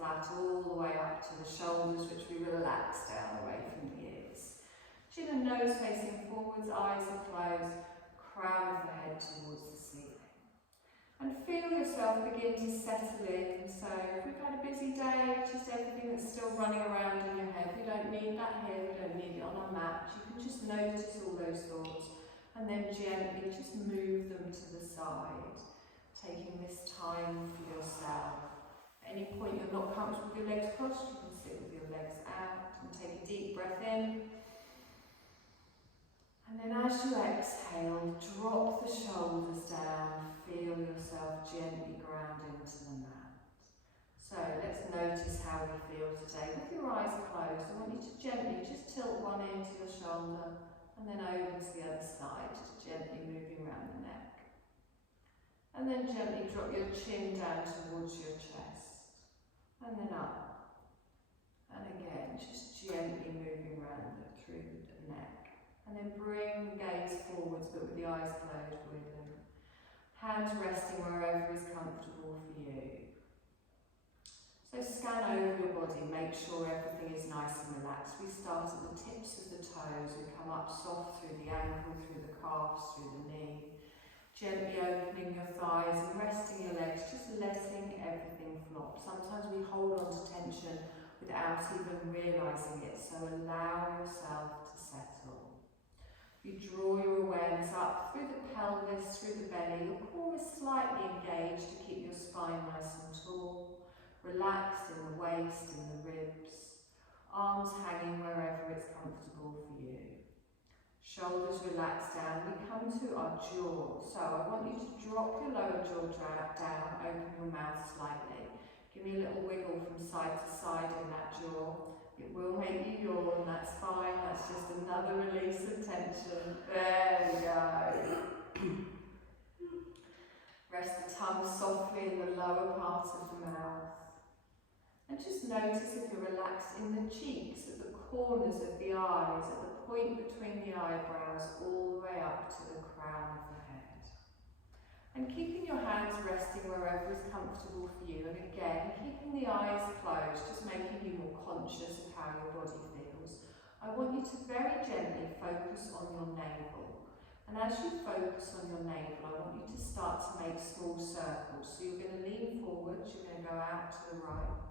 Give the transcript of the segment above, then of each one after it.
flat all the way up to the shoulders, which we relax down away from the ears. Chin and nose facing forwards, eyes are closed, crown of the head towards the ceiling. And feel yourself begin to settle in. So if we've had a busy day, just everything that's still running around in your head, we don't need that here, we don't need it on our mat. You can just notice all those thoughts and then gently just move them to the side, taking this time for yourself. At any point you're not comfortable with your legs crossed, you can sit with your legs out and take a deep breath in. And then as you exhale, drop the shoulders down, feel yourself gently ground into the mat. So let's notice how we feel today. With your eyes closed, I want you to gently just tilt one ear to your shoulder and then over to the other side, just gently moving around the neck. And then gently drop your chin down towards your chest. And then up. And again, just gently moving around through the neck. And then bring the gaze forwards, but with the eyes closed with them. Hands resting wherever is comfortable for you. So scan over your body, make sure everything is nice and relaxed. We start at the tips of the toes, we come up soft through the ankle, through the calves, through the knee. Gently opening your thighs and resting your legs, just letting everything flop. Sometimes we hold on to tension without even realising it, so allow yourself to settle. You draw your awareness up through the pelvis, through the belly. Your core is slightly engaged to keep your spine nice and tall. Relaxed in the waist, in the ribs. Arms hanging wherever it's comfortable for you. Shoulders relaxed down. We come to our jaw. So I want you to drop your lower jaw down, open your mouth slightly. Give me a little wiggle from side to side in that jaw. It will make you yawn, that's fine, that's just another release of tension. There we go. Rest the tongue softly in the lower part of the mouth. And just notice if you're relaxed in the cheeks, at the corners of the eyes, at the point between the eyebrows, all the way up to the crown of the head. And keeping your hands resting wherever is comfortable for you. And again, keeping the eyes closed, just making you more conscious of how your body feels. I want you to very gently focus on your navel. And as you focus on your navel, I want you to start to make small circles. So you're going to lean forwards, you're going to go out to the right.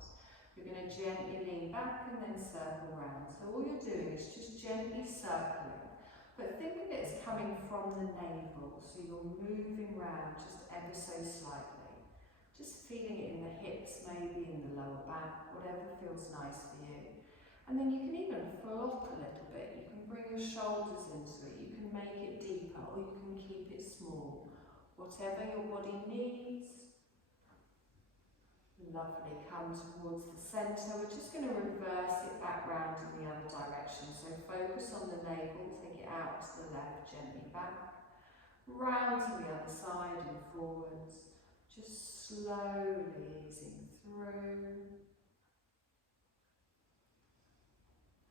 You're going to gently lean back and then circle round. So all you're doing is just gently circling. But think of it as coming from the navel, so you're moving round just ever so slightly. Just feeling it in the hips, maybe in the lower back, whatever feels nice for you. And then you can even flop a little bit. You can bring your shoulders into it. You can make it deeper or you can keep it small. Whatever your body needs. Lovely, come towards the centre. We're just going to reverse it back round in the other direction. So focus on the navel, take it out to the left, gently back. Round to the other side and forwards. Just slowly easing through.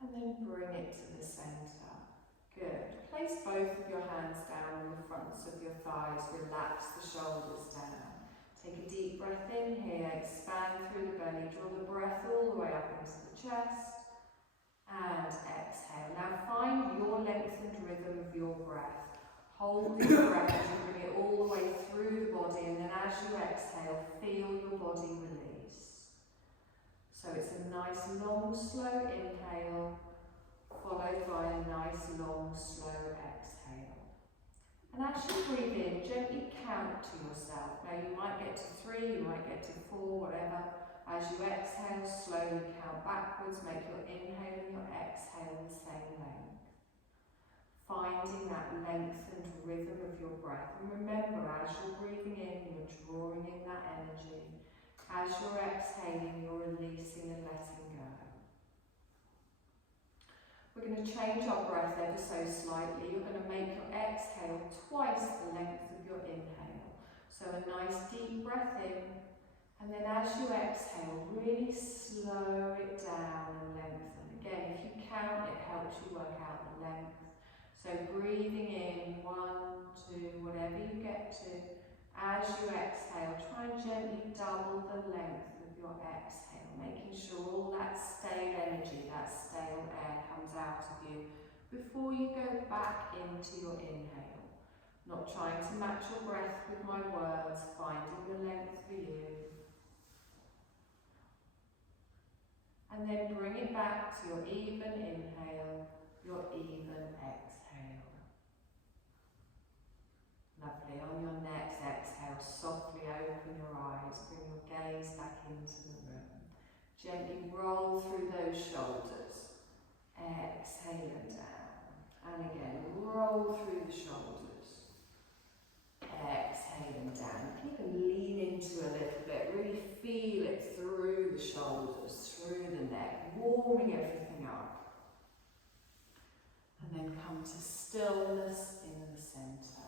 And then bring it to the centre. Good. Place both of your hands down on the fronts of your thighs. Relax the shoulders down. Take a deep breath in here, expand through the belly, draw the breath all the way up into the chest, and exhale. Now find your lengthened rhythm of your breath. Hold this breath as you bring it all the way through the body, and then as you exhale, feel your body release. So it's a nice long, slow inhale, followed by a nice long, slow exhale. And as you breathe in, gently count to yourself. Now you might get to 3, you might get to 4, whatever. As you exhale, slowly count backwards. Make your inhale and your exhale the same length. Finding that lengthened rhythm of your breath. And remember, as you're breathing in, you're drawing in that energy. As you're exhaling, you're releasing and letting go. We're going to change our breath ever so slightly. You're going to make your exhale twice the length of your inhale. So a nice deep breath in, and then as you exhale, really slow it down and lengthen. Again, if you count, it helps you work out the length. So breathing in, 1, 2, whatever you get to. As you exhale, try and gently double the length of your exhale. Make before you go back into your inhale. Not trying to match your breath with my words, finding the length for you. And then bring it back to your even inhale, your even exhale. Lovely. On your next exhale, softly open your eyes, bring your gaze back into the room. Gently roll through those shoulders. Exhale and down. And again, roll through the shoulders. Exhale and down. You can even lean into a little bit. Really feel it through the shoulders, through the neck, warming everything up. And then come to stillness in the centre.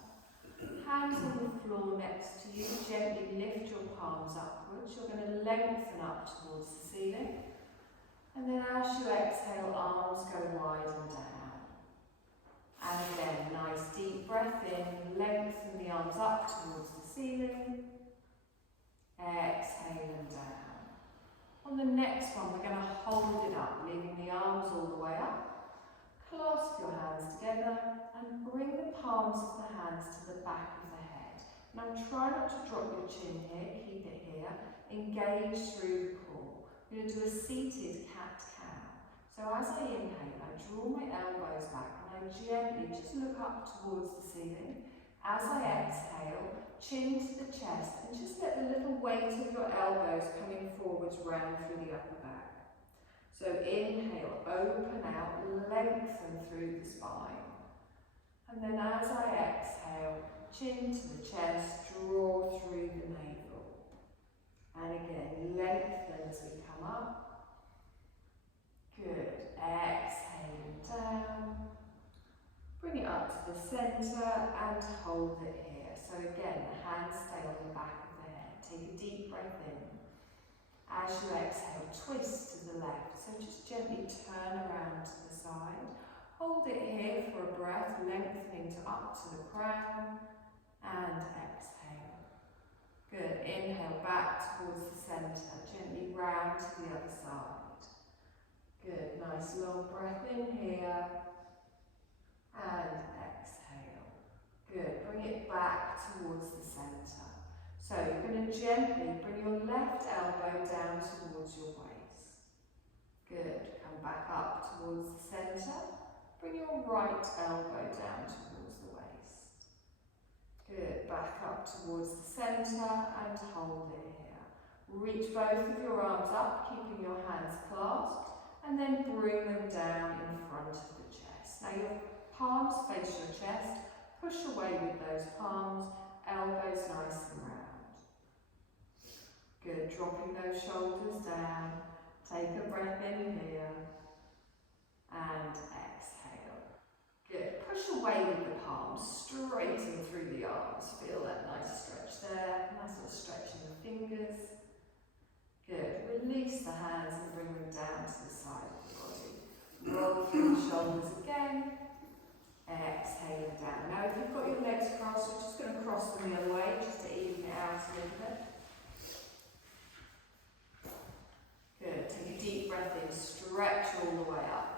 Hands on the floor next to you. Gently lift your palms upwards. You're going to lengthen up towards the ceiling. And then as you exhale, arms go wide and down. And again, nice deep breath in, lengthen the arms up towards the ceiling. Exhale and down. On the next one, we're going to hold it up, leaving the arms all the way up. Clasp your hands together and bring the palms of the hands to the back of the head. Now try not to drop your chin here, keep it here. Engage through the core. We're going to do a seated cat-cow. So as I inhale, I draw my elbows back and I gently just look up towards the ceiling. As I exhale, chin to the chest and just let the little weight of your elbows coming forwards round through the upper back. So inhale, open out, lengthen through the spine. And then as I exhale, chin to the chest, draw through the navel. And again, lengthen as we come up. Good. Exhale down. Bring it up to the centre and hold it here. So again, the hands stay on the back of the head. Take a deep breath in. As you exhale, twist to the left. So just gently turn around to the side. Hold it here for a breath, lengthening to up to the crown. And exhale. Good. Inhale back towards the centre. Gently round to the other side. Good. Nice long breath in here. And exhale. Good. Bring it back towards the centre. So you're going to gently bring your left elbow down towards your waist. Good. Come back up towards the centre. Bring your right elbow down towards the waist. Good. Back up towards the centre and hold it here. Reach both of your arms up, keeping your hands clasped, and then bring them down in front of the chest. Now your palms face your chest. Push away with those palms, elbows nice and round. Good, dropping those shoulders down. Take a breath in here. And exhale. Good, push away with the palms, straighten through the arms. Feel that nice stretch there. Nice little stretch in the fingers. Good, release the hands and bring them down to the side of the body. Roll through the shoulders again. Exhale down. Now if you've got your legs crossed, we're just going to cross them the other way, just to even it out a little bit. Good. Take a deep breath in, stretch all the way up.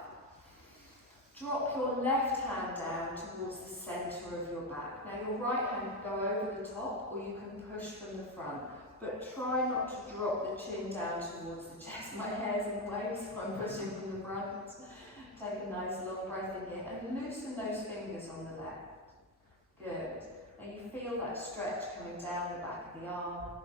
Drop your left hand down towards the centre of your back. Now your right hand can go over the top, or you can push from the front. But try not to drop the chin down towards the chest. My hair's in the way, so I'm pushing from the front. Take a nice long breath in here and loosen those fingers on the left. Good. Now you feel that stretch coming down the back of the arm.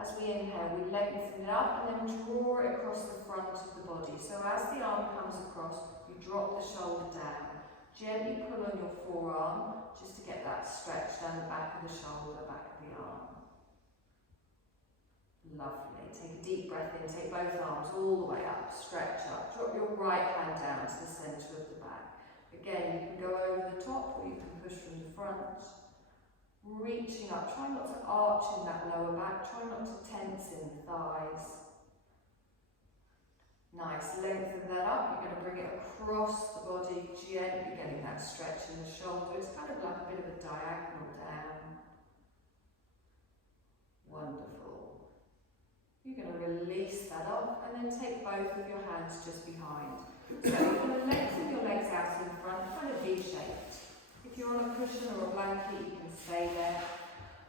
As we inhale, we lengthen it up and then draw it across the front of the body. So as the arm comes across, you drop the shoulder down. Gently pull on your forearm just to get that stretch down the back of the shoulder, back of the arm. Lovely. Take a deep breath in, take both arms all the way up, stretch up. Drop your right hand down to the centre of the back. Again, you can go over the top or you can push from the front. Reaching up, try not to arch in that lower back, try not to tense in the thighs. Nice, lengthen that up, you're going to bring it across the body, gently getting that stretch in the shoulders, kind of like a bit of a diagonal down. Wonderful. You're going to release that off and then take both of your hands just behind. So you're going to lengthen your legs out in front, kind of V-shaped. If you're on a cushion or a blanket, you can stay there.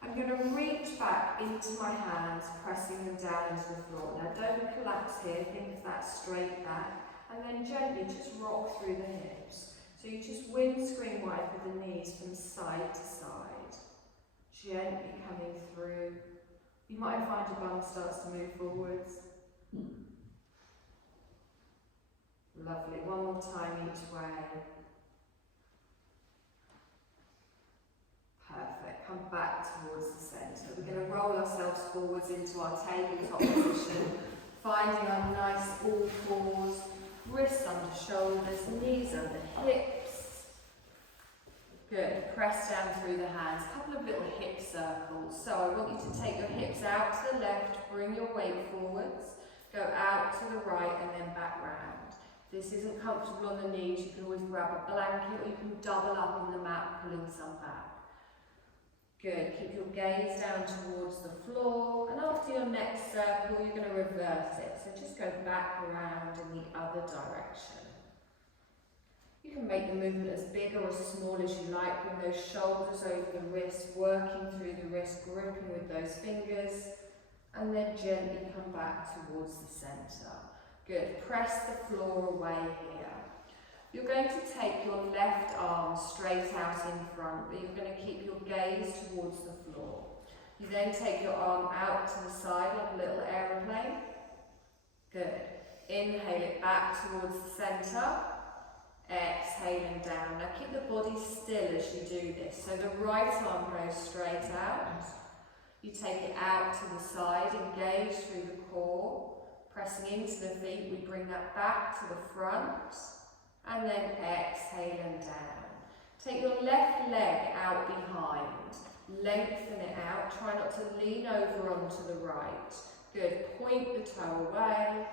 I'm going to reach back into my hands, pressing them down into the floor. Now don't collapse here, think of that straight back. And then gently just rock through the hips. So you just windscreen wide with the knees from side to side. Gently coming through. You might find your bum starts to move forwards. Lovely. One more time each way. Perfect. Come back towards the centre. We're going to roll ourselves forwards into our tabletop position, finding our nice all fours, wrists under shoulders, knees under hips. Good. Press down through the hands. A couple of little hip circles. So I want you to take your hips out to the left, bring your weight forwards, go out to the right and then back round. If this isn't comfortable on the knees, you can always grab a blanket or you can double up on the mat, pulling some back. Good, keep your gaze down towards the floor, and after your next circle you're going to reverse it, so just go back around in the other direction. You can make the movement as big or as small as you like, bring those shoulders over the wrist, working through the wrist, gripping with those fingers, and then gently come back towards the centre. Good, press the floor away here. You're going to take your left arm straight out in front, but you're going to keep your gaze towards the floor. You then take your arm out to the side like a little aeroplane. Good. Inhale it back towards the centre. Exhaling down. Now keep the body still as you do this. So the right arm goes straight out. You take it out to the side, engage through the core. Pressing into the feet, we bring that back to the front. And then exhaling down. Take your left leg out behind. Lengthen it out. Try not to lean over onto the right. Good. Point the toe away.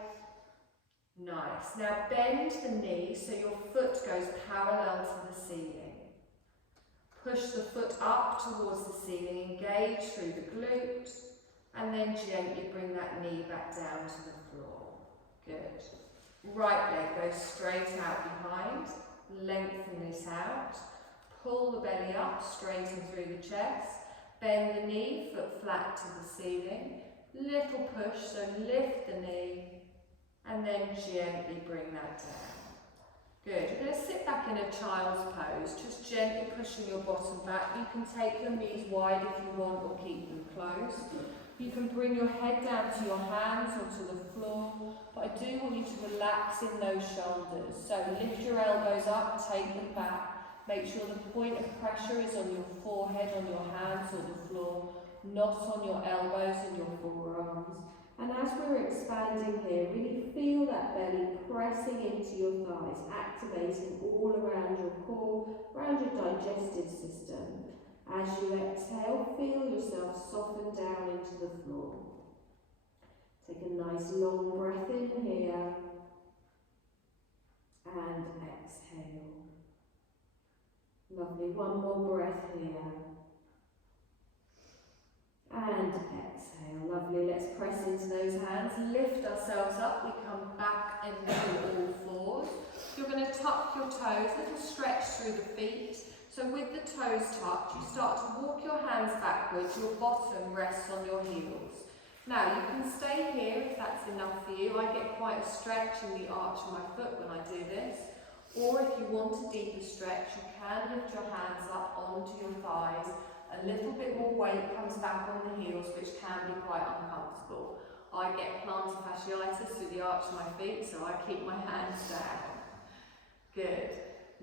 Nice. Now bend the knee so your foot goes parallel to the ceiling. Push the foot up towards the ceiling. Engage through the glute. And then gently bring that knee back down to the floor. Good. Right leg goes straight out behind, lengthen this out, pull the belly up, straighten through the chest, bend the knee, foot flat to the ceiling, little push, so lift the knee, and then gently bring that down. Good, you're going to sit back in a child's pose, just gently pushing your bottom back. You can take your knees wide if you want or keep them closed. You can bring your head down to your hands or to the floor, but I do want you to relax in those shoulders. So lift your elbows up, take them back. Make sure the point of pressure is on your forehead, on your hands or the floor, not on your elbows and your forearms. And as we're expanding here, really feel that belly pressing into your thighs, activating all around your core, around your digestive system. As you exhale, feel yourself soften down into the floor. Take a nice long breath in here and exhale. Lovely, one more breath here and exhale. Lovely, let's press into those hands, lift ourselves up, we come back into all fours. You're going to tuck your toes, little stretch through the feet. So with the toes tucked, you start to walk your hands backwards, your bottom rests on your heels. Now you can stay here if that's enough for you. I get quite a stretch in the arch of my foot when I do this. Or if you want a deeper stretch, you can lift your hands up onto your thighs. A little bit more weight comes back on the heels, which can be quite uncomfortable. I get plantar fasciitis through the arch of my feet, so I keep my hands down. Good.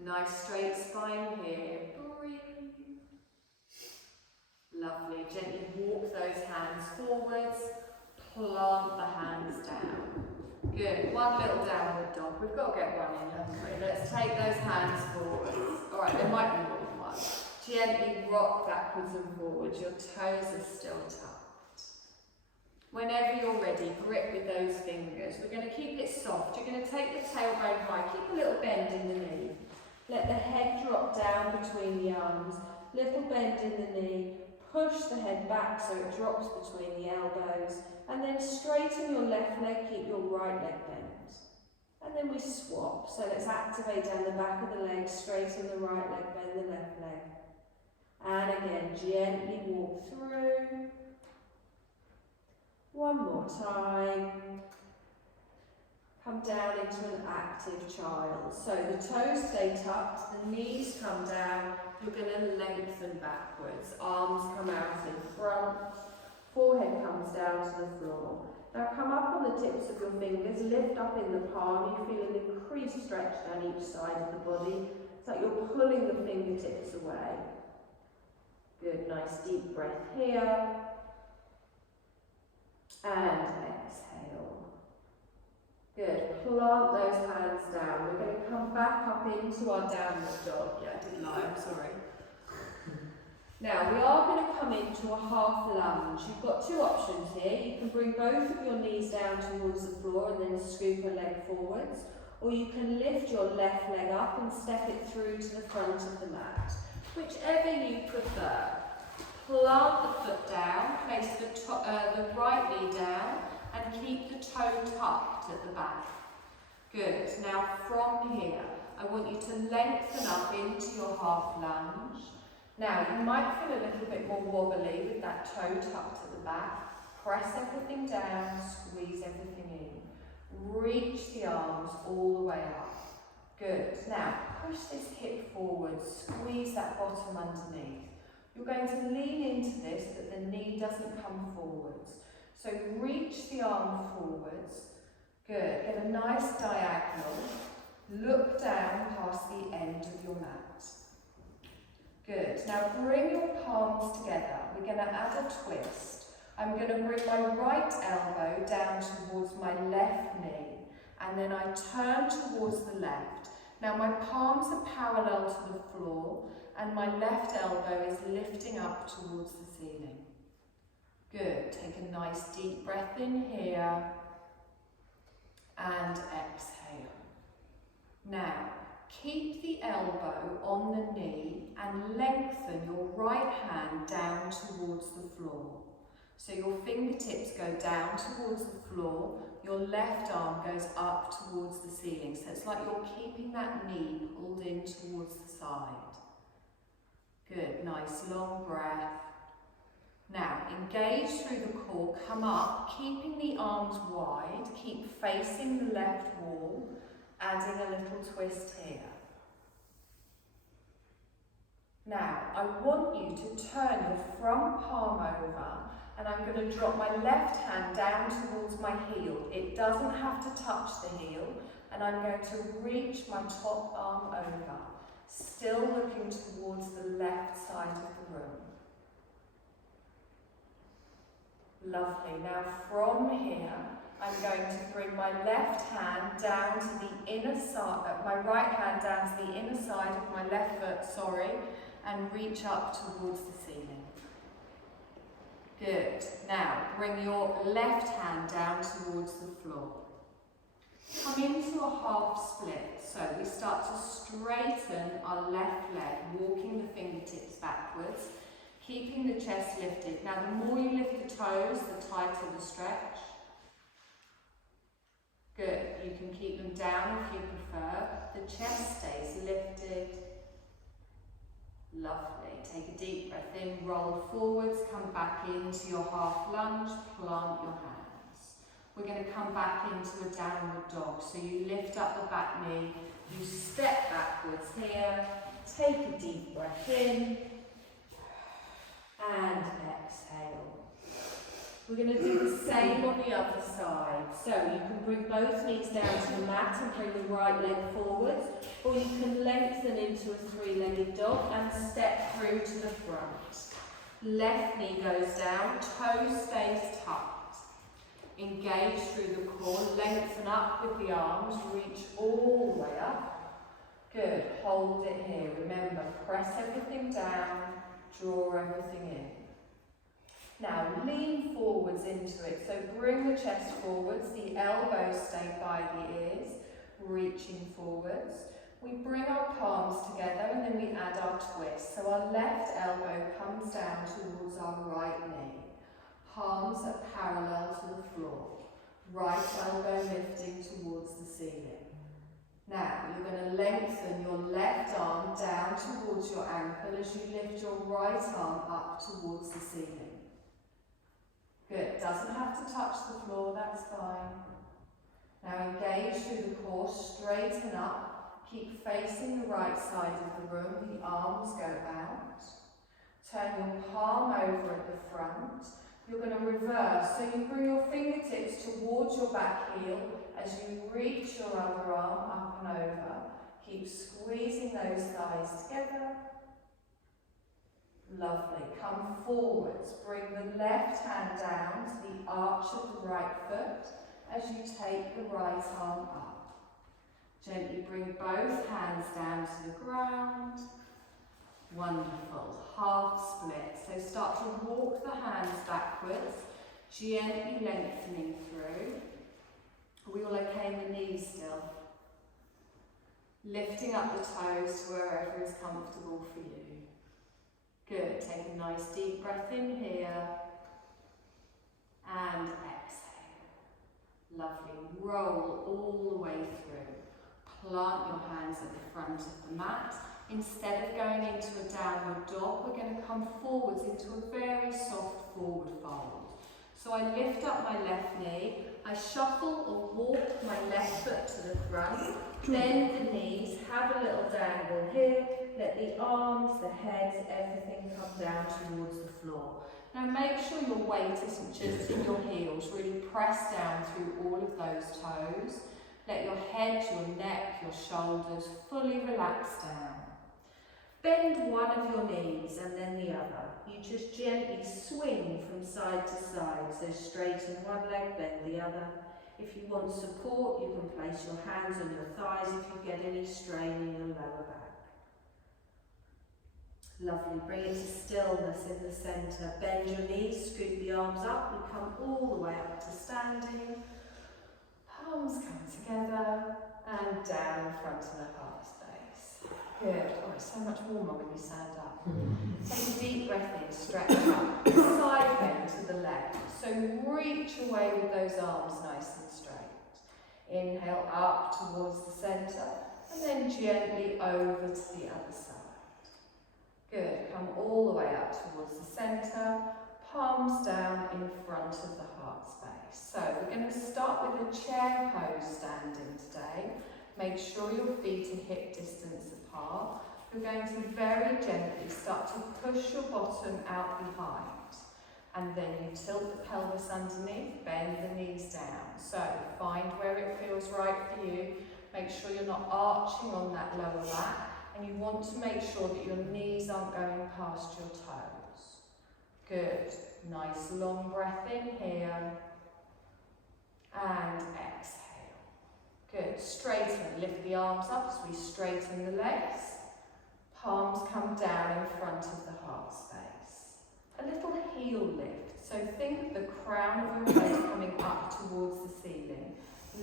Nice straight spine here. Breathe. Lovely. Gently walk those hands forwards. Plant the hands down. Good. One little downward dog. We've got to get one in, haven't we? Let's take those hands forwards. Alright, there might be more than one. Gently rock backwards and forwards. Your toes are still tucked. Whenever you're ready, grip with those fingers. We're going to keep it soft. You're going to take the tailbone high. Keep a little bend in the knee. Let the head drop down between the arms. Little bend in the knee. Push the head back so it drops between the elbows. And then straighten your left leg. Keep your right leg bent. and then we swap. So let's activate down the back of the leg, straighten the right leg, bend the left leg. And again, gently walk through. One more time. Come down into an active child. So the toes stay tucked, the knees come down, you're going to lengthen backwards. Arms come out in front, forehead comes down to the floor. Now come up on the tips of your fingers, lift up in the palm, you feel an increased stretch down each side of the body. It's like you're pulling the fingertips away. Good, nice deep breath here. And exhale. Good, plant those hands down. We're going to come back up into our downward dog. Yeah, I did lie, I'm sorry. Now, we are going to come into a half lunge. You've got two options here. You can bring both of your knees down towards the floor and then scoop a leg forwards, or you can lift your left leg up and step it through to the front of the mat. Whichever you prefer. Plant the foot down, place the right knee down, and keep the toe tucked at the back. Good. Now from here, I want you to lengthen up into your half lunge. Now you might feel a little bit more wobbly with that toe tucked at the back. Press everything down, squeeze everything in. Reach the arms all the way up. Good. Now push this hip forward, squeeze that bottom underneath. You're going to lean into this, but the knee doesn't come forwards. So reach the arm forwards. Good. Get a nice diagonal. Look down past the end of your mat. Good. Now bring your palms together. We're going to add a twist. I'm going to bring my right elbow down towards my left knee, and then I turn towards the left. Now my palms are parallel to the floor, and my left elbow is lifting up towards the ceiling. Good. Take a nice deep breath in here and exhale. Now, keep the elbow on the knee and lengthen your right hand down towards the floor. So your fingertips go down towards the floor, your left arm goes up towards the ceiling. So it's like you're keeping that knee pulled in towards the side. Good, nice long breath. Now, engage through the core, come up, keeping the arms wide, keep facing the left wall, adding a little twist here. Now, I want you to turn your front palm over, and I'm going to drop my left hand down towards my heel. It doesn't have to touch the heel, and I'm going to reach my top arm over, still looking towards the left side of the room. Lovely. Now from here, I'm going to bring my left hand down to the inner side, my right hand down to the inner side of my left foot, and reach up towards the ceiling. Good. Now bring your left hand down towards the floor. Come into a half split. So we start to straighten our left leg, walking the fingertips backwards, keeping the chest lifted. Now the more you lift the toes, the tighter the stretch. Good. You can keep them down if you prefer. The chest stays lifted. Lovely. Take a deep breath in, roll forwards, come back into your half lunge, plant your hands. We're going to come back into a downward dog. So you lift up the back knee, you step backwards here, take a deep breath in, and exhale. We're going to do the same on the other side. So you can bring both knees down to the mat and bring the right leg forwards, or you can lengthen into a three-legged dog and step through to the front. Left knee goes down, toe stays tucked. Engage through the core, lengthen up with the arms, reach all the way up. Good, hold it here. Remember, press everything down, draw everything in. Now lean forwards into it, so bring the chest forwards, the elbows stay by the ears, reaching forwards. We bring our palms together and then we add our twist. So our left elbow comes down towards our right knee. Palms are parallel to the floor. Right elbow lifting towards the ceiling. lengthen your left arm down towards your ankle as you lift your right arm up towards the ceiling. Good, doesn't have to touch the floor, that's fine. Now engage through the core, straighten up, keep facing the right side of the room, the arms go out. Turn your palm over at the front. You're going to reverse, so you bring your fingertips towards your back heel as you reach your other arm up and over. Keep squeezing those thighs together. Lovely. Come forwards. Bring the left hand down to the arch of the right foot as you take the right arm up. Gently bring both hands down to the ground. Wonderful. Half split. So start to walk the hands backwards, gently lengthening through. Are we all okay in the knees still? Lifting up the toes to wherever is comfortable for you. Good. Take a nice deep breath in here. And exhale. Lovely. Roll all the way through. Plant your hands at the front of the mat. Instead of going into a downward dog, we're going to come forwards into a very soft forward fold. So I lift up my left knee, I shuffle or walk my left foot to the front, bend the knees, have a little dangle here, let the arms, the head, everything come down towards the floor. Now make sure your weight isn't just in your heels, really press down through all of those toes. Let your head, your neck, your shoulders fully relax down. Bend one of your knees and then the other. You just gently swing from side to side, so straighten one leg, bend the other. If you want support, you can place your hands on your thighs if you get any strain in your lower back. Lovely, bring it to stillness in the centre. Bend your knees, scoop the arms up, you come all the way up to standing. Palms come together and down in front of the heart space. Good. Oh, it's so much warmer when you stand up. Take a deep breath in, stretch up. Side bend to the left. So reach away with those arms nice and straight. Inhale up towards the centre and then gently over to the other side. Good. Come all the way up towards the centre. Palms down in front of the heart space. So we're going to start with a chair pose standing today. Make sure your feet are hip distance apart. We're going to very gently start to push your bottom out behind. And then you tilt the pelvis underneath, bend the knees down. So find where it feels right for you. Make sure you're not arching on that lower back. And you want to make sure that your knees aren't going past your toes. Good. Nice long breath in here. And exhale. Good. Straighten. Lift the arms up as we straighten the legs. Palms come down in front of the heart space. A little heel lift. So think of the crown of your head coming up towards the ceiling.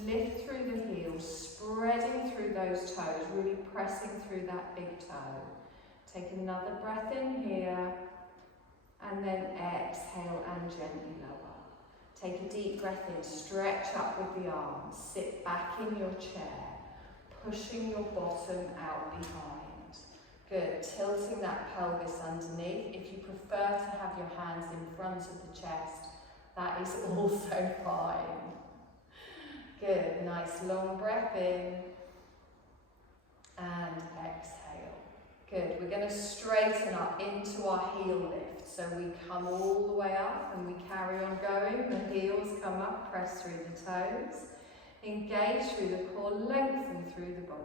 Lift through the heels, spreading through those toes, really pressing through that big toe. Take another breath in here. And then exhale and gently lower. Take a deep breath in, stretch up with the arms, sit back in your chair, pushing your bottom out behind. Good, tilting that pelvis underneath. If you prefer to have your hands in front of the chest, that is also fine. Good, nice long breath in and exhale. Good, we're going to straighten up into our heel lift. So we come all the way up and we carry on going. The heels come up, press through the toes. Engage through the core, lengthen through the body.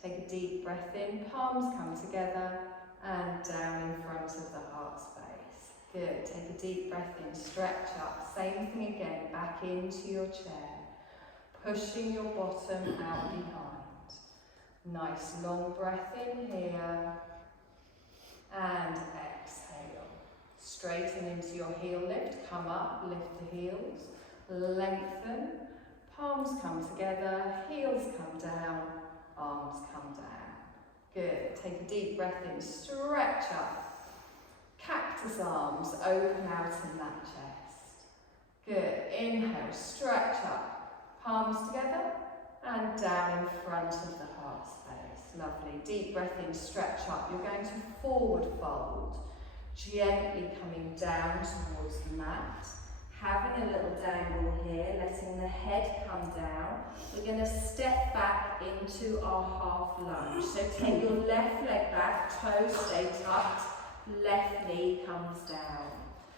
Take a deep breath in, palms come together and down in front of the heart space. Good, take a deep breath in, stretch up. Same thing again, back into your chair. Pushing your bottom out behind. Nice long breath in here and exhale. Straighten into your heel lift, come up, lift the heels, lengthen, palms come together, heels come down, arms come down. Good, take a deep breath in, stretch up, cactus arms, open out in that chest. Good, inhale, stretch up, palms together, and down in front of the heart space. Lovely. Deep breath in, stretch up. You're going to forward fold, gently coming down towards the mat. Having a little dangle here, letting the head come down. We're going to step back into our half lunge. So take your left leg back, toes stay tucked, left knee comes down.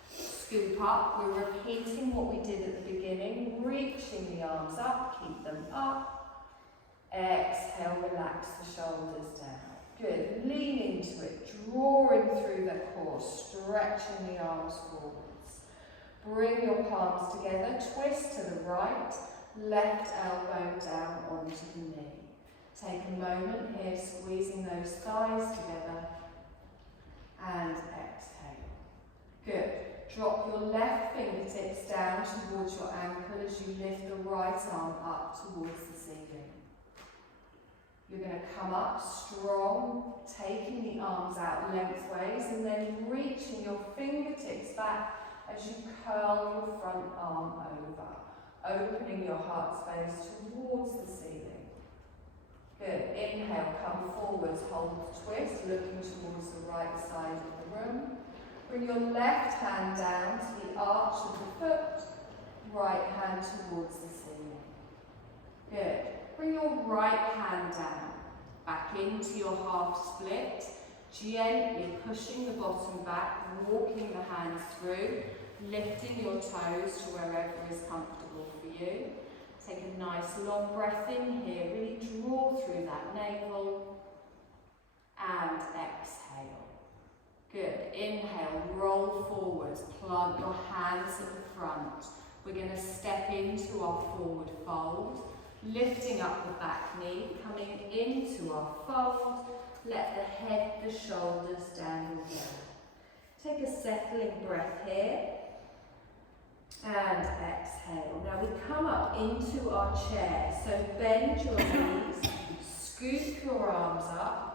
Scoop up, we're repeating what we did at the beginning, reaching the arms up, keep them up. Exhale, relax the shoulders down. Good, lean into it, drawing through the core, stretching the arms forwards. Bring your palms together, twist to the right, left elbow down onto the knee. Take a moment here, squeezing those thighs together, and exhale. Good. Drop your left fingertips down towards your ankle as you lift the right arm up towards the ceiling. You're going to come up strong, taking the arms out lengthways and then reaching your fingertips back as you curl your front arm over, opening your heart space towards the ceiling. Good. Inhale, come forwards, hold the twist, looking towards the right side of the room. Bring your left hand down to the arch of the foot, right hand towards the ceiling. Good. Bring your right hand down, back into your half split, gently pushing the bottom back, walking the hands through, lifting your toes to wherever is comfortable for you. Take a nice long breath in here, really draw through that navel, and exhale. Good. Inhale, roll forwards, plant your hands at the front. We're going to step into our forward fold, lifting up the back knee, coming into our fold. Let the head, the shoulders dangle down. Take a settling breath here. And exhale. Now we come up into our chair. So bend your knees, scoop your arms up.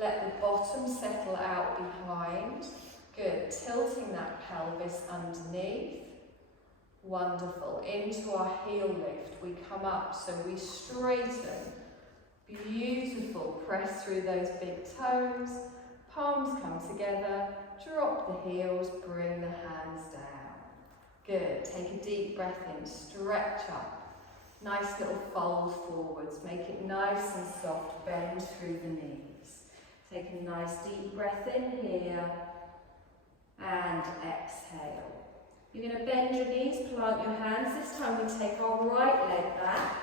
Let the bottom settle out behind. Good. Tilting that pelvis underneath. Wonderful. Into our heel lift. We come up, so we straighten. Beautiful. Press through those big toes. Palms come together. Drop the heels. Bring the hands down. Good. Take a deep breath in. Stretch up. Nice little fold forwards. Make it nice and soft. Bend through the knees. Take a nice deep breath in here and exhale. You're going to bend your knees, plant your hands. This time we take our right leg back,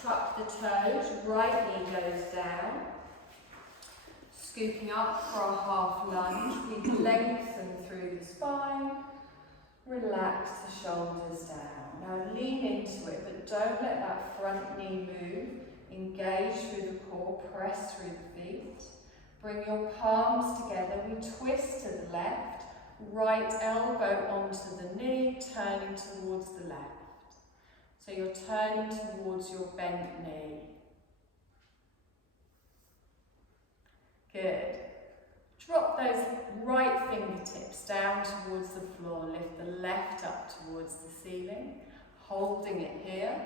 tuck the toes, right knee goes down. Scooping up for our half lunge, we lengthen through the spine, relax the shoulders down. Now lean into it, but don't let that front knee move. Engage through the core, press through the feet. Bring your palms together, we twist to the left, right elbow onto the knee, turning towards the left. So you're turning towards your bent knee. Good. Drop those right fingertips down towards the floor, lift the left up towards the ceiling, holding it here.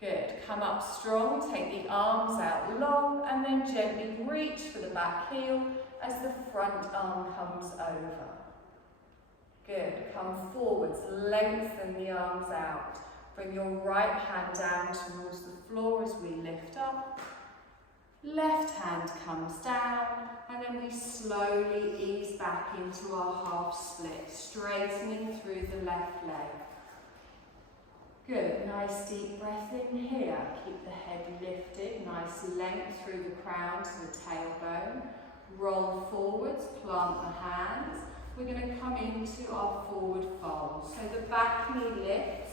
Good. Come up strong, take the arms out long, and then gently reach for the back heel as the front arm comes over. Good. Come forwards, lengthen the arms out. Bring your right hand down towards the floor as we lift up. Left hand comes down, and then we slowly ease back into our half split, straightening through the left leg. Good, nice deep breath in here. Keep the head lifted, nice length through the crown to the tailbone. Roll forwards, plant the hands. We're going to come into our forward fold. So the back knee lifts,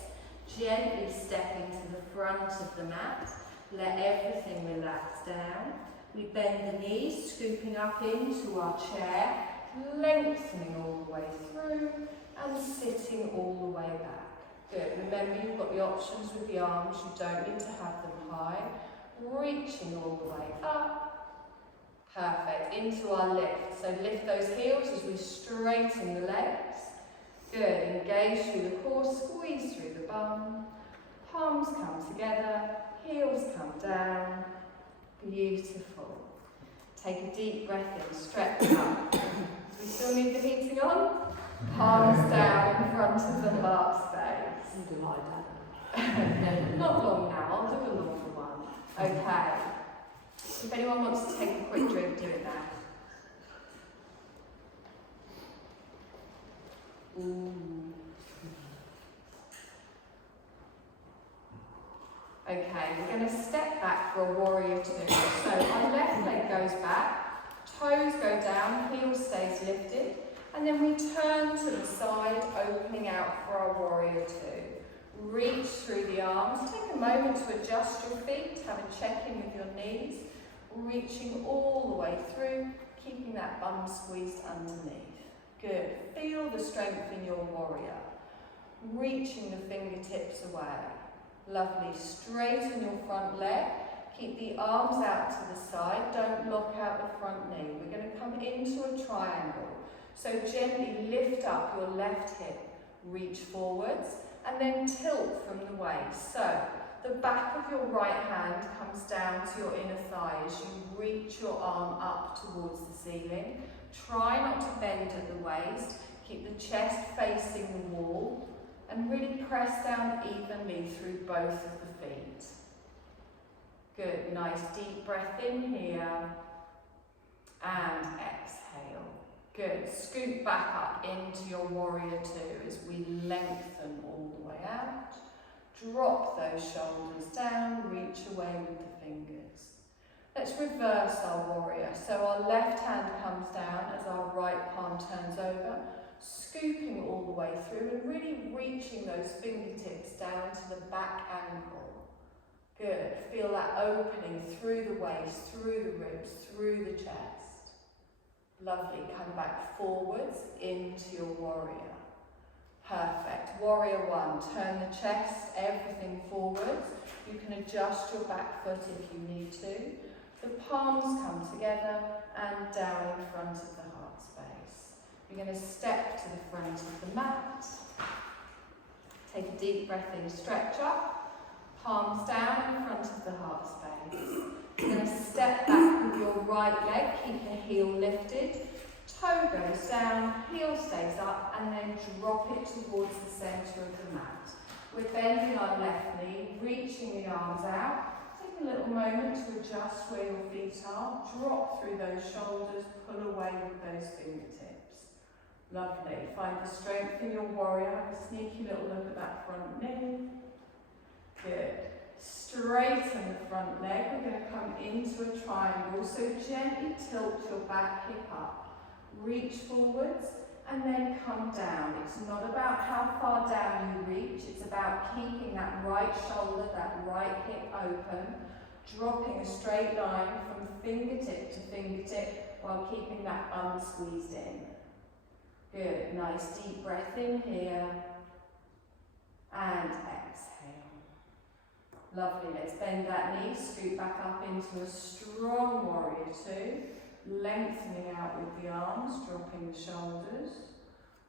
gently stepping to the front of the mat. Let everything relax down. We bend the knees, scooping up into our chair, lengthening all the way through and sitting all the way back. Good. Remember, you've got the options with the arms. You don't need to have them high. Reaching all the way up. Perfect. Into our lift. So lift those heels as we straighten the legs. Good. Engage through the core. Squeeze through the bum. Palms come together, heels come down. Beautiful. Take a deep breath in, stretch up. Do we still need the heating on? Palms down in front of the heart space. You do like that. Not long now, I'll do a longer one. Okay. If anyone wants to take a quick drink, do it now. Okay, we're going to step back for a warrior two. So our left leg goes back, toes go down, heel stays lifted, and then we turn to the side, opening out for our warrior two. Reach through the arms, take a moment to adjust your feet, have a check-in with your knees, reaching all the way through, keeping that bum squeezed underneath. Good. Feel the strength in your warrior. Reaching the fingertips away. Lovely. Straighten your front leg. Keep the arms out to the side. Don't lock out the front knee. We're going to come into a triangle. So gently lift up your left hip. Reach forwards and then tilt from the waist. So the back of your right hand comes down to your inner thigh as you reach your arm up towards the ceiling. Try not to bend at the waist. Keep the chest facing the wall and really press down evenly through both of the feet. Good. Nice deep breath in here and exhale. Good. Scoot back up into your warrior two as we lengthen all the way out. Drop those shoulders down, reach away with the fingers. Let's reverse our warrior. So our left hand comes down as our right palm turns over, scooping all the way through and really reaching those fingertips down to the back ankle. Good. Feel that opening through the waist, through the ribs, through the chest. Lovely. Come back forwards into your warrior. Perfect. Warrior one. Turn the chest, everything forwards. You can adjust your back foot if you need to. The palms come together and down in front of the heart space. You're going to step to the front of the mat. Take a deep breath in, stretch up. Palms down in front of the heart space. You're going to step back with your right leg, keep the heel lifted. Toe goes down, heel stays up, and then drop it towards the centre of the mat. We're bending our left knee, reaching the arms out. Take a little moment to adjust where your feet are. Drop through those shoulders, pull away with those fingertips. Lovely. Find the strength in your warrior. Have a sneaky little look at that front knee. Good. Straighten the front leg. We're going to come into a triangle. So gently tilt your back hip up. Reach forwards and then come down. It's not about how far down you reach, it's about keeping that right shoulder, that right hip open, dropping a straight line from fingertip to fingertip while keeping that bum squeezed in. Good. Nice deep breath in here and exhale. Lovely. Let's bend that knee, scoot back up into a strong warrior two. Lengthening out with the arms, dropping the shoulders.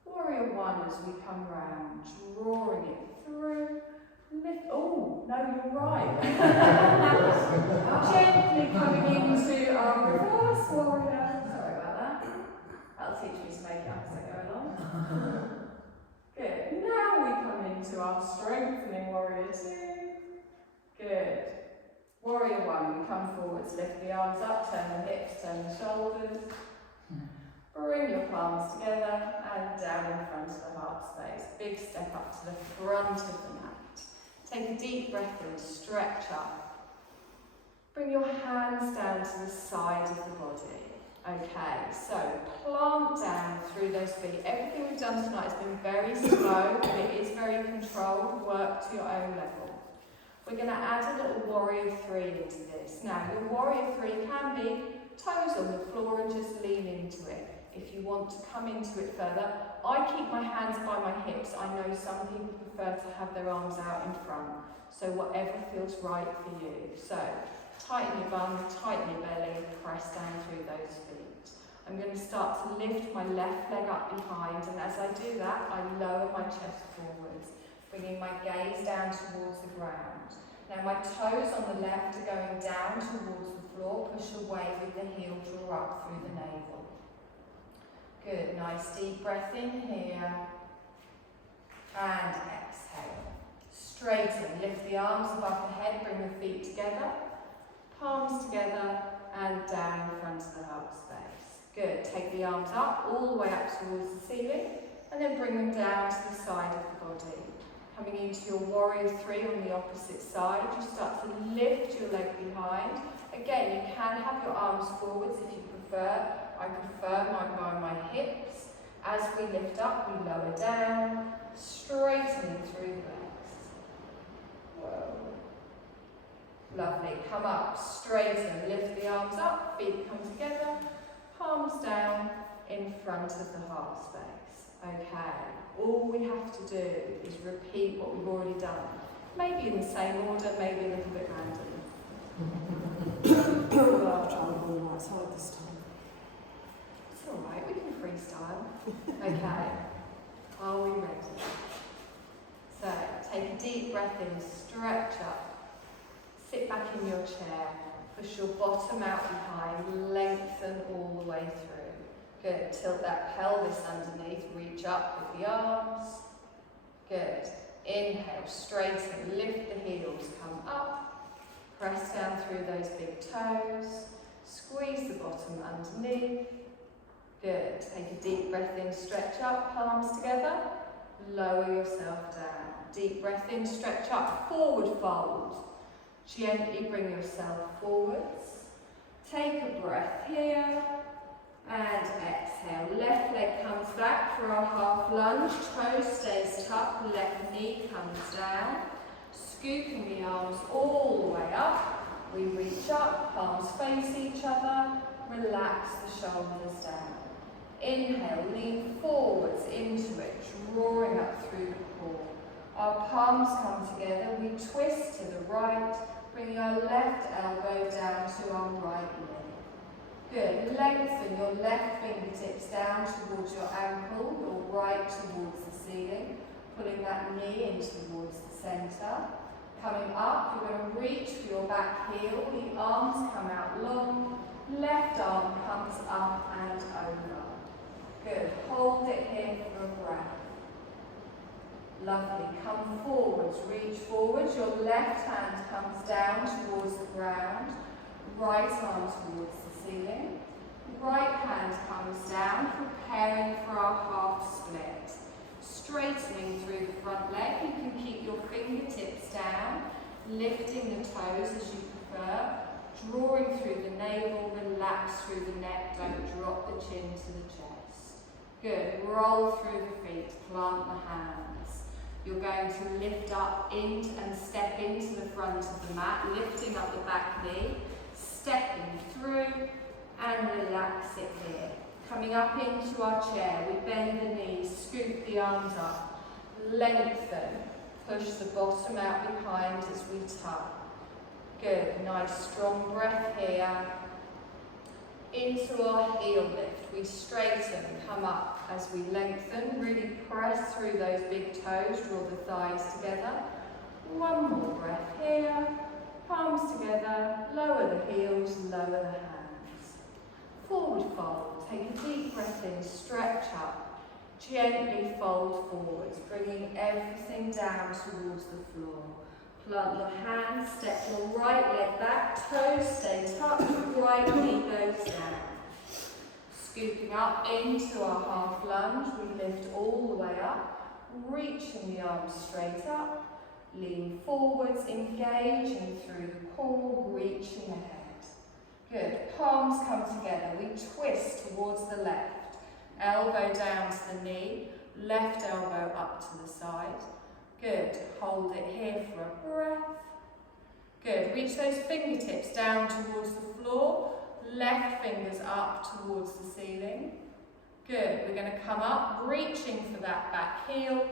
Warrior one as we come round, drawing it through. Lift. Oh, no, you're right. Gently coming into our reverse warrior. Sorry about that. That'll teach me to make it up as I go along. Good. Now we come into our strengthening warrior two. Good. Warrior one, we come forwards, lift the arms up, turn the hips, turn the shoulders. Bring your palms together and down in front of the heart space. Big step up to the front of the mat. Take a deep breath in, stretch up. Bring your hands down to the side of the body. Okay, so plant down through those feet. Everything we've done tonight has been very slow, but it is very controlled. Work to your own level. We're going to add a little warrior three into this. Now, your warrior three can be toes on the floor and just lean into it. If you want to come into it further, I keep my hands by my hips. I know some people prefer to have their arms out in front. So whatever feels right for you. So tighten your bum, tighten your belly, press down through those feet. I'm going to start to lift my left leg up behind, and as I do that, I lower my chest forwards. bringing my gaze down towards the ground. Now my toes on the left are going down towards the floor. Push away with the heel, draw up through the navel. Good, nice deep breath in here. And exhale. Straighten, lift the arms above the head, bring the feet together. Palms together and down in front of the heart space. Good, take the arms up, all the way up towards the ceiling, and then bring them down to the side of the body. Coming into your warrior three on the opposite side, you start to lift your leg behind. Again, you can have your arms forwards if you prefer. I prefer mine by my hips. As we lift up, we lower down, straightening through the legs. Whoa. Lovely. Come up, straighten, lift the arms up, feet come together, palms down in front of the heart space. Okay. All we have to do is repeat what we've already done. Maybe in the same order, maybe a little bit random. I'll try and hold right side this time. It's alright, we can freestyle. Okay. Are we ready? So, take a deep breath in, stretch up. Sit back in your chair. Push your bottom out behind, lengthen all the way through. Good, tilt that pelvis underneath, reach up with the arms. Good, inhale, straighten, lift the heels, come up. Press down through those big toes. Squeeze the bottom underneath. Good, take a deep breath in, stretch up, palms together. Lower yourself down. Deep breath in, stretch up, forward fold. Gently bring yourself forwards. Take a breath here. And exhale, left leg comes back for our half lunge, toe stays tucked, left knee comes down, scooping the arms all the way up, we reach up, palms face each other, relax the shoulders down. Inhale, lean forwards into it, drawing up through the core. Our palms come together, we twist to the right, bringing our left elbow down to our right leg. Good, lengthen your left fingertips down towards your ankle, your right towards the ceiling, pulling that knee in towards the centre. Coming up, you're going to reach for your back heel, the arms come out long, left arm comes up and over. Good, hold it here for a breath. Lovely, come forwards, reach forwards, your left hand comes down towards the ground, right arm towards the ceiling. Right hand comes down, preparing for our half split. Straightening through the front leg, you can keep your fingertips down, lifting the toes as you prefer, drawing through the navel, relax through the neck, don't drop the chin to the chest. Good, roll through the feet, plant the hands. You're going to lift up and step into the front of the mat, lifting up the back knee, stepping through and relax it here. Coming up into our chair, we bend the knees, scoop the arms up, lengthen, push the bottom out behind as we tuck. Good, nice strong breath here. Into our heel lift, we straighten, come up as we lengthen, really press through those big toes, draw the thighs together. One more breath here. Palms together, lower the heels, lower the hands. Forward fold, take a deep breath in, stretch up. Gently fold forwards, bringing everything down towards the floor. Plant your hands, step your right leg back, toes stay tucked, right knee goes down. Scooping up into our half lunge, we lift all the way up, reaching the arms straight up. Lean forwards, engaging through the core, reaching ahead. Good, palms come together, we twist towards the left. Elbow down to the knee, left elbow up to the side. Good, hold it here for a breath. Good, reach those fingertips down towards the floor, left fingers up towards the ceiling. Good, we're going to come up, reaching for that back heel.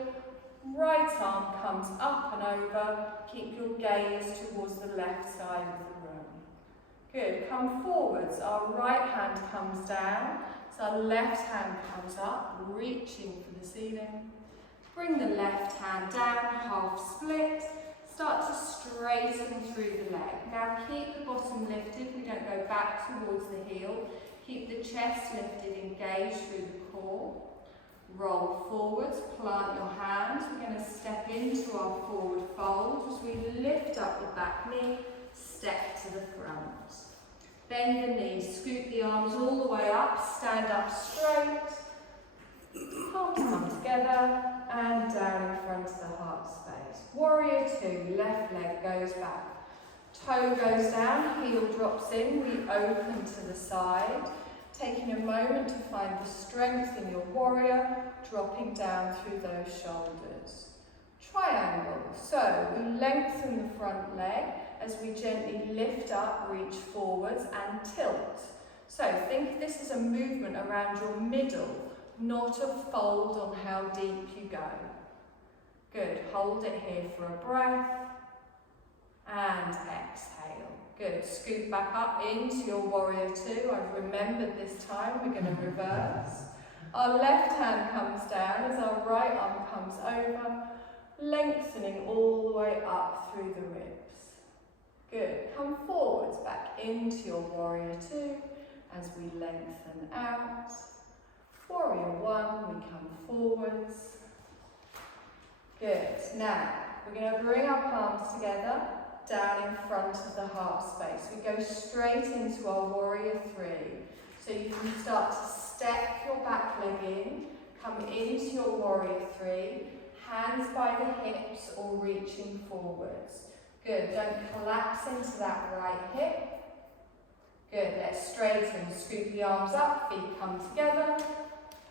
Right arm comes up and over, keep your gaze towards the left side of the room. Good, come forwards, our right hand comes down, so our left hand comes up, reaching for the ceiling. Bring the left hand down, half split. Start to straighten through the leg. Now keep the bottom lifted, we don't go back towards the heel. Keep the chest lifted, engaged through the core. Roll forwards, plant your hands. We're going to step into our forward fold as we lift up the back knee, step to the front. Bend the knees, scoop the arms all the way up, stand up straight. Palms come together and down in front of the heart space. Warrior two, left leg goes back. Toe goes down, heel drops in, we open to the side. Taking a moment to find the strength in your warrior, dropping down through those shoulders. Triangle, so we lengthen the front leg as we gently lift up, reach forwards and tilt. So think this is a movement around your middle, not a fold on how deep you go. Good, hold it here for a breath and exhale. Good, scoop back up into your warrior two. I've remembered this time, we're going to reverse. Our left hand comes down as our right arm comes over, lengthening all the way up through the ribs. Good, come forwards back into your warrior two as we lengthen out. Warrior one, we come forwards. Good, now we're going to bring our palms together, down in front of the heart space. We go straight into our warrior three. So you can start to step your back leg in, come into your warrior three, hands by the hips or reaching forwards. Good, don't collapse into that right hip. Good, let's straighten, scoop the arms up, feet come together,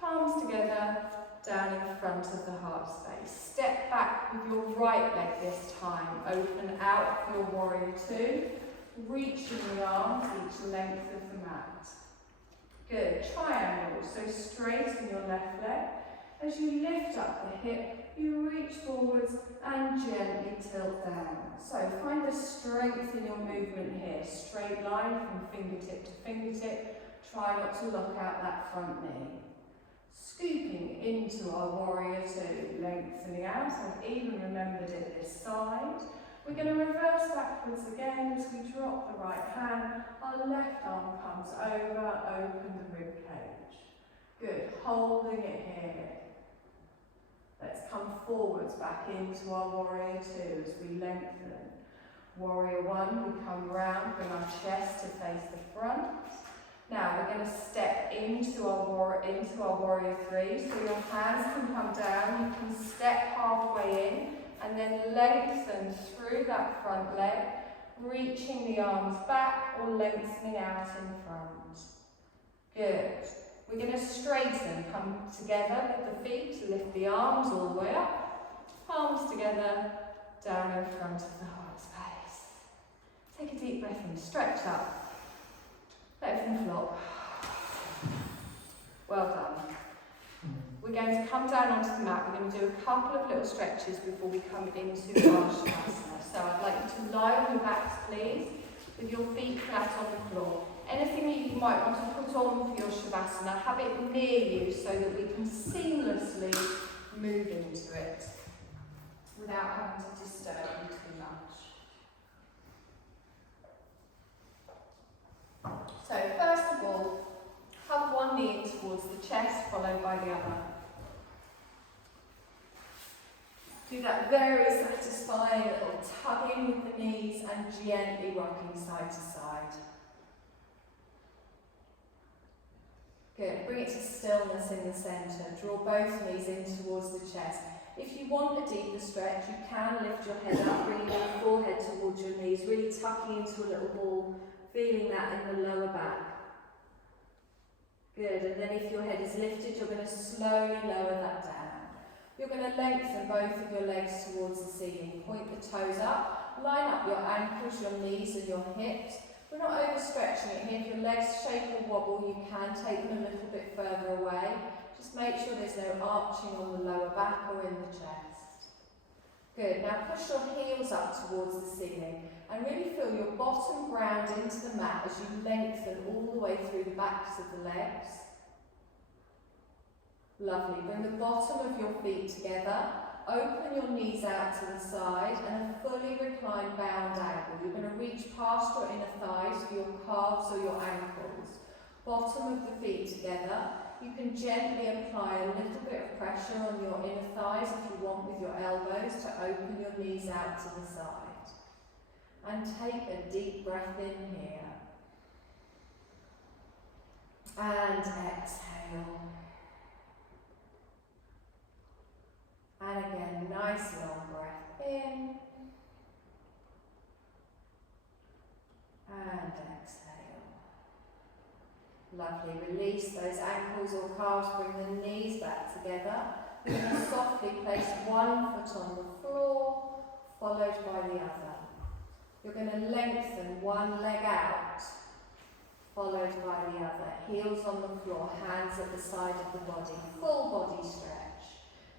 palms together, down in front of the heart space. Step back with your right leg this time. Open out for your warrior two. Reaching the arms each length of the mat. Good. Triangle. So straighten your left leg. As you lift up the hip, you reach forwards and gently tilt down. So find the strength in your movement here. Straight line from fingertip to fingertip. Try not to lock out that front knee. Scooping into our warrior two, lengthening out. I've even remembered it this side. We're going to reverse backwards again as we drop the right hand. Our left arm comes over, open the rib cage. Good, holding it here. Let's come forwards back into our warrior two as we lengthen. Warrior one, we come round, bring our chest to face the front. Now we're going to step into our warrior three, so your hands can come down, you can step halfway in and then lengthen through that front leg, reaching the arms back or lengthening out in front. Good. We're going to straighten, come together with the feet, lift the arms all the way up, palms together, down in front of the heart space. Take a deep breath in, stretch up. Let everything flop. Well done. We're going to come down onto the mat. We're going to do a couple of little stretches before we come into our shavasana. So I'd like you to lie on your backs, please, with your feet flat on the floor. Anything that you might want to put on for your shavasana, have it near you so that we can seamlessly move into it without having to disturb you too much. So first of all, hug one knee in towards the chest, followed by the other. Do that very satisfying little tugging with the knees and gently rocking side to side. Good, bring it to stillness in the centre. Draw both knees in towards the chest. If you want a deeper stretch, you can lift your head up, bringing your forehead towards your knees, really tucking into a little ball. Feeling that in the lower back. Good, and then if your head is lifted, you're going to slowly lower that down. You're going to lengthen both of your legs towards the ceiling. Point the toes up, line up your ankles, your knees and your hips. We're not overstretching it here. If your legs shake or wobble, you can take them a little bit further away. Just make sure there's no arching on the lower back or in the chest. Good, now push your heels up towards the ceiling. And really feel your bottom ground into the mat as you lengthen all the way through the backs of the legs. Lovely. Bring the bottom of your feet together. Open your knees out to the side and a fully reclined bound ankle. You're going to reach past your inner thighs for your calves or your ankles. Bottom of the feet together. You can gently apply a little bit of pressure on your inner thighs if you want with your elbows to open your knees out to the side. And take a deep breath in here. And exhale. And again, nice long breath in. And exhale. Lovely. Release those ankles or calves. Bring the knees back together. You're going to softly place one foot on the floor, followed by the other. You're going to lengthen one leg out, followed by the other. Heels on the floor, hands at the side of the body. Full body stretch.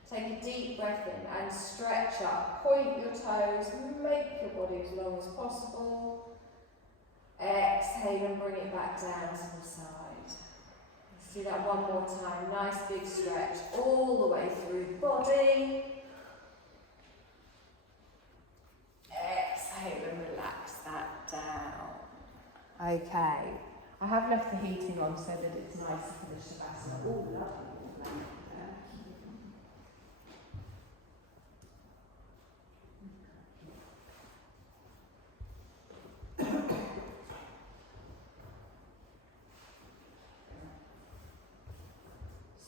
Take a deep breath in and stretch up. Point your toes, make your body as long as possible. Exhale and bring it back down to the side. Let's do that one more time. Nice big stretch all the way through the body. Exhale and relax that down. Okay. I have left the heating on so that it's nice for the Shavasana. Oh, lovely.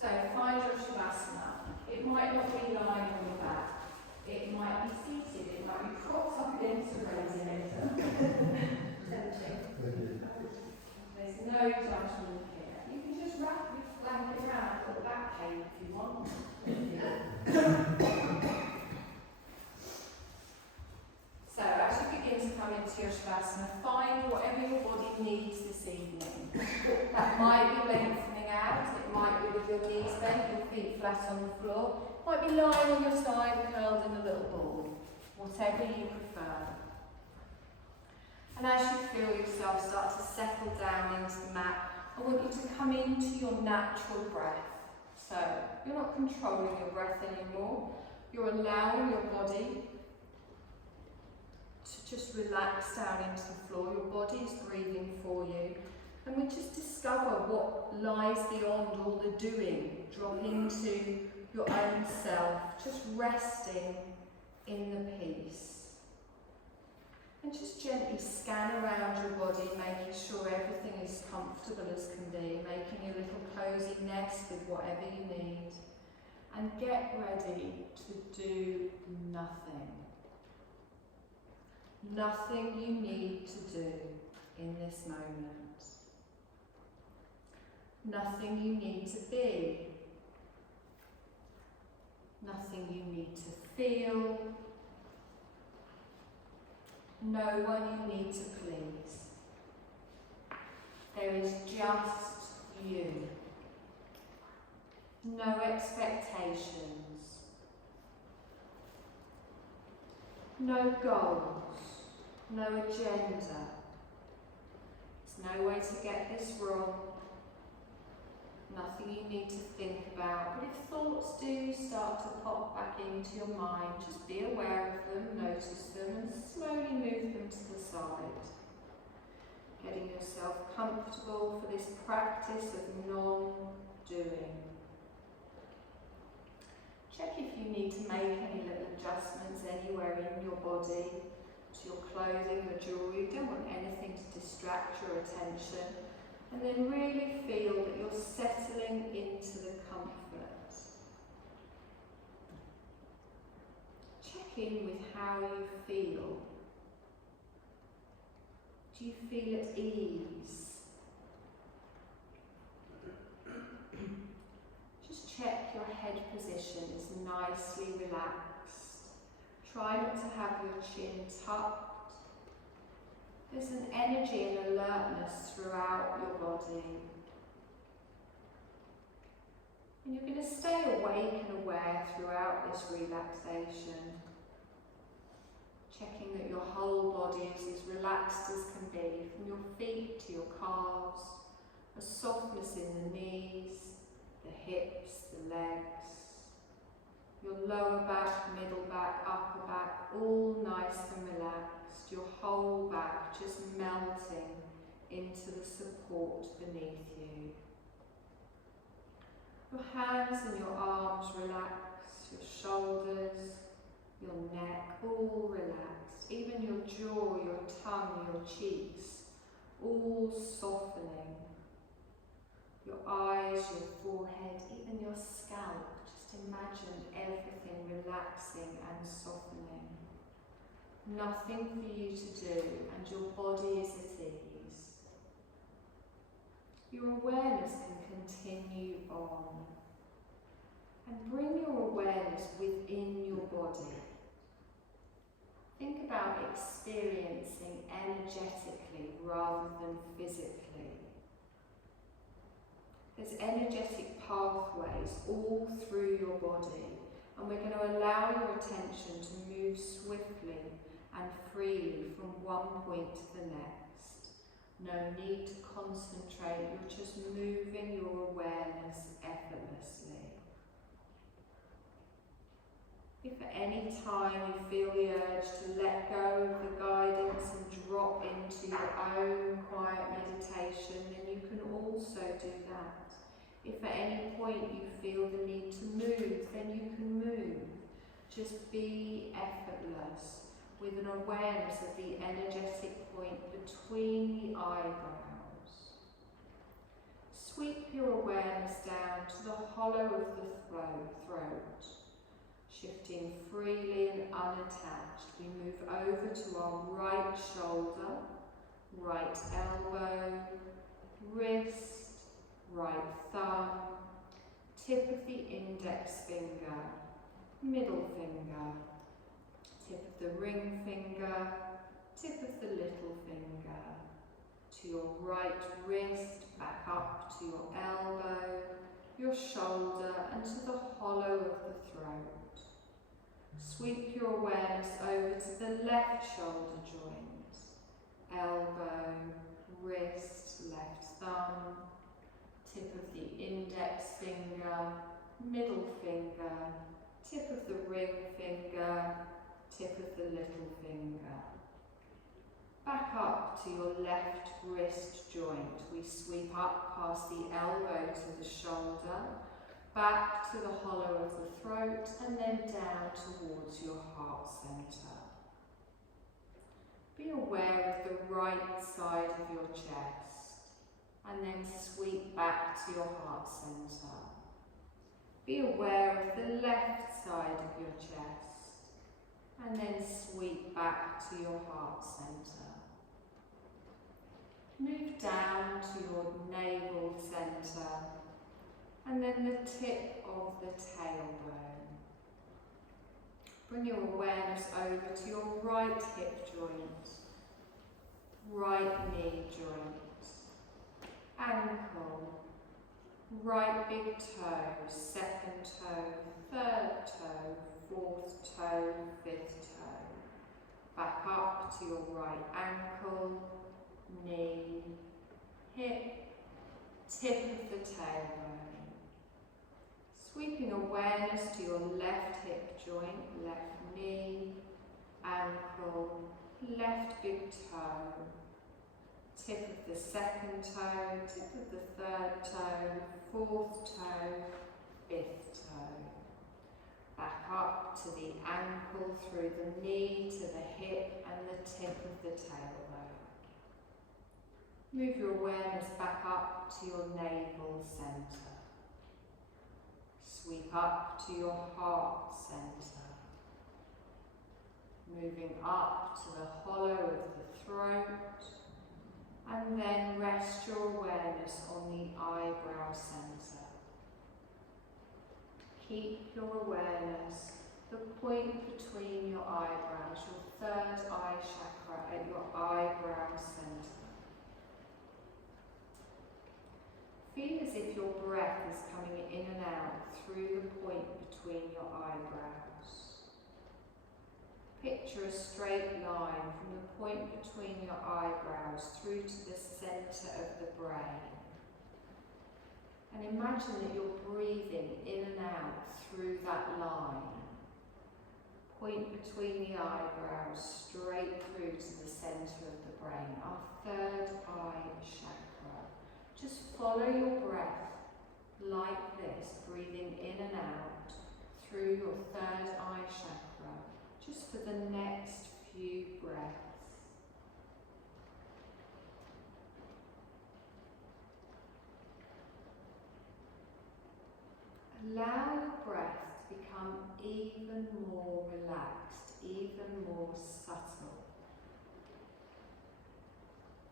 So find your Shavasana. It might not be lying on your back. It might be seated. It might be propped up against a radiator. There's no judgment here. You can just wrap your blanket around for the back pain if you want. So as you begin to come into your Shavasana, find whatever your body needs this evening. That might be lengthening out, it might be with your knees bent, your feet flat on the floor, it might be lying on your side curled in a little ball, whatever you prefer. And as you feel yourself start to settle down into the mat, I want you to come into your natural breath. So you're not controlling your breath anymore, you're allowing your body to just relax down into the floor. Your body is breathing for you. And we just discover what lies beyond all the doing. Drop into your own self, just resting in the peace. And just gently scan around your body, making sure everything is comfortable as can be, making a little cosy nest with whatever you need. And get ready to do nothing. Nothing you need to do in this moment. Nothing you need to be. Nothing you need to feel. No one you need to please. There is just you. No expectations. No goals. No agenda. There's no way to get this wrong. Nothing you need to think about. But if thoughts do start to pop back into your mind, just be aware of them, notice them, and slowly move them to the side. Getting yourself comfortable for this practice of non-doing. Check if you need to make any little adjustments anywhere in your body, to your clothing, your jewellery. You don't want anything to distract your attention. And then really feel that you're settling into the comfort. Check in with how you feel. Do you feel at ease? Just check your head position is nicely relaxed. Try not to have your chin tucked. There's an energy and alertness throughout your body. And you're going to stay awake and aware throughout this relaxation. Checking that your whole body is as relaxed as can be, from your feet to your calves, a softness in the knees, the hips, the legs, your lower back, middle back, upper back, all nice and relaxed, your whole back just melting into the support beneath you. Your hands and your arms relax, your shoulders, your neck, all relaxed, even your jaw, your tongue, your cheeks, all softening. Your eyes, your forehead, even your scalp, just imagine everything relaxing and softening. Nothing for you to do, and your body is at ease. Your awareness can continue on, and bring your awareness within your body. Think about experiencing energetically rather than physically. There's energetic pathways all through your body, and we're going to allow your attention to move swiftly and freely from one point to the next. No need to concentrate, you're just moving your awareness effortlessly. If at any time you feel the urge to let go of the guidance and drop into your own quiet meditation, then you can also do that. If at any point you feel the need to move, then you can move. Just be effortless with an awareness of the energetic point between the eyebrows. Sweep your awareness down to the hollow of the throat. Shifting freely and unattached, we move over to our right shoulder, right elbow, wrist, right thumb, tip of the index finger, middle finger, tip of the ring finger, tip of the little finger, to your right wrist, back up to your elbow, your shoulder, and to the hollow of the throat. Sweep your awareness over to the left shoulder joint, elbow, wrist, left thumb, tip of the index finger, middle finger, tip of the ring finger, tip of the little finger. Back up to your left wrist joint. We sweep up past the elbow to the shoulder, back to the hollow of the throat, and then down towards your heart centre. Be aware of the right side of your chest, and then sweep back to your heart centre. Be aware of the left side of your chest, and then sweep back to your heart centre. Move down to your navel centre, and then the tip of the tailbone. Bring your awareness over to your right hip joint, right knee joint, ankle, right big toe, second toe, third toe, fourth toe, fifth toe. Back up to your right ankle, knee, hip, tip of the tailbone. Sweeping awareness to your left hip joint, left knee, ankle, left big toe, tip of the second toe, tip of the third toe, fourth toe, fifth toe. Back up to the ankle, through the knee to the hip and the tip of the tailbone. Move your awareness back up to your navel centre. Sweep up to your heart centre. Moving up to the hollow of the throat, and then rest your awareness on the eyebrow centre. Keep your awareness, the point between your eyebrows, your third eye chakra at your eyebrow centre. Feel as if your breath is coming in and out through the point between your eyebrows. Picture a straight line from the point between your eyebrows through to the centre of the brain. And imagine that you're breathing in and out through that line. Point between the eyebrows, straight through to the centre of the brain, our third eye chakra. Just follow your breath like this, breathing in and out through your third eye chakra, just for the next few breaths. Allow your breath to become even more relaxed, even more subtle.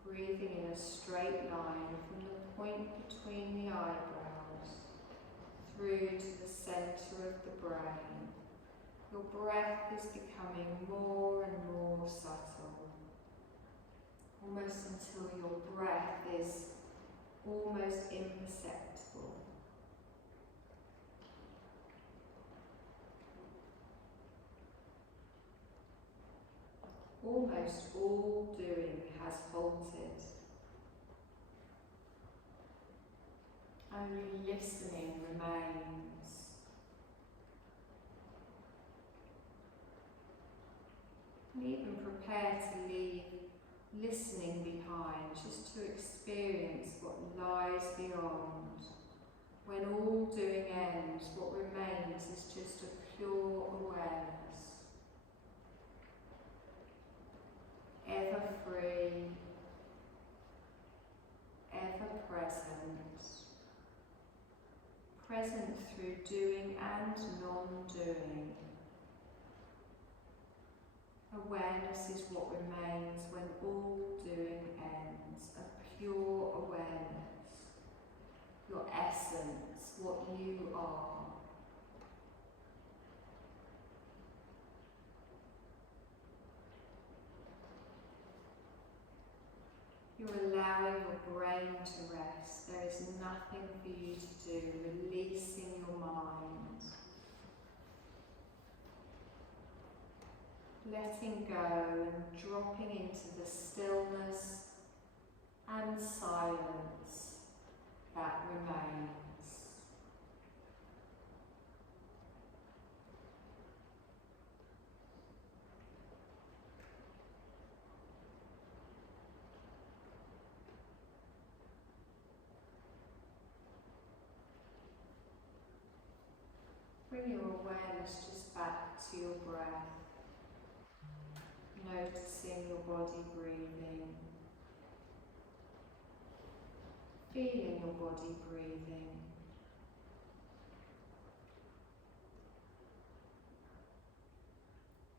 Breathing in a straight line from the point between the eyebrows through to the centre of the brain. Your breath is becoming more and more subtle, almost until your breath is almost imperceptible. Almost all doing has halted. Only listening remains. And even prepare to leave listening behind, just to experience what lies beyond. When all doing ends, what remains is just a pure awareness. Ever free, ever present, present through doing and non-doing. Awareness is what remains when all doing ends, a pure awareness, your essence, what you are. You're allowing your brain to rest. There is nothing for you to do, releasing your mind. Letting go and dropping into the stillness and silence that remains. Bring your awareness just back to your breath, noticing your body breathing, feeling your body breathing.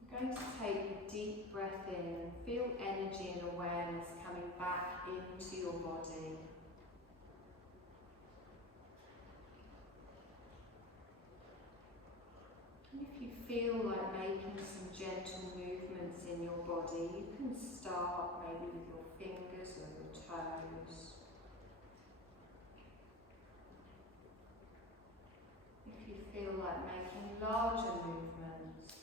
You're going to take a deep breath in and feel energy and awareness coming back into your body. And if you feel like making some gentle movements in your body, you can start maybe with your fingers or your toes. If you feel like making larger movements,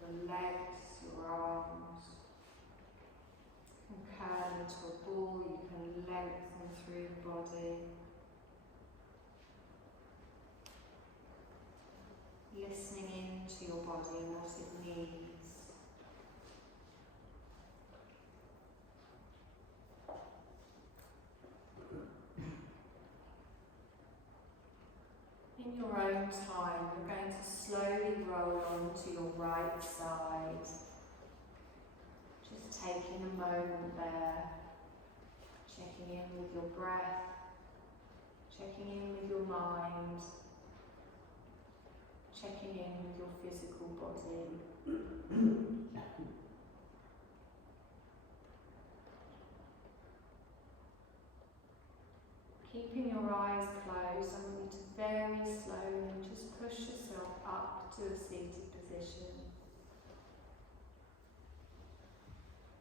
your legs, your arms, you can curl into a ball, you can lengthen through the body. Listening into your body and what it needs. In your own time, you're going to slowly roll onto your right side. Just taking a moment there, checking in with your breath, checking in with your mind, checking in with your physical body. Keeping your eyes closed, I want you to very slowly just push yourself up to a seated position.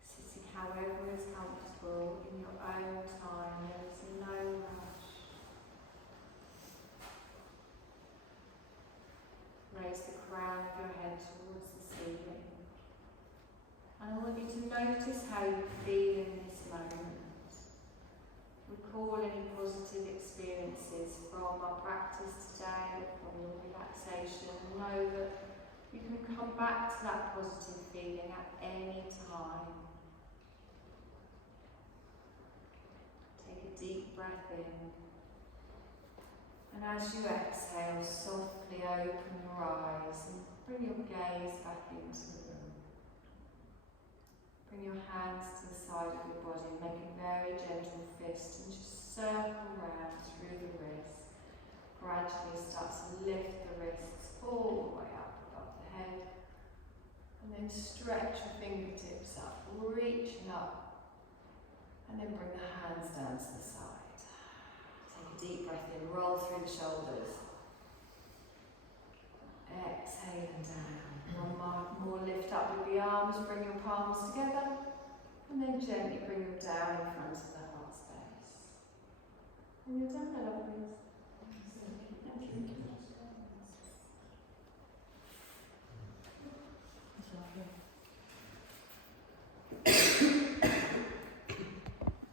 Sitting however is comfortable in your own time, there is no rush. Raise the crown of your head towards the ceiling. And I want you to notice how you feel in this moment. We're recall any positive experiences from our practice today, from your relaxation, and know that you can come back to that positive feeling at any time. Take a deep breath in, and as you exhale, softly open your eyes and bring your gaze back into the room. Bring your hands to the side of your body and make a very gentle fist and just circle round through the wrists. Gradually start to lift the wrists all the way up above the head. And then stretch your fingertips up, reaching up. And then bring the hands down to the side. Take a deep breath in, roll through the shoulders. Exhaling down. One more lift up with the arms, bring your palms together, and then gently bring them down in front of the heart space. And you're done, my lovelies. Thank you.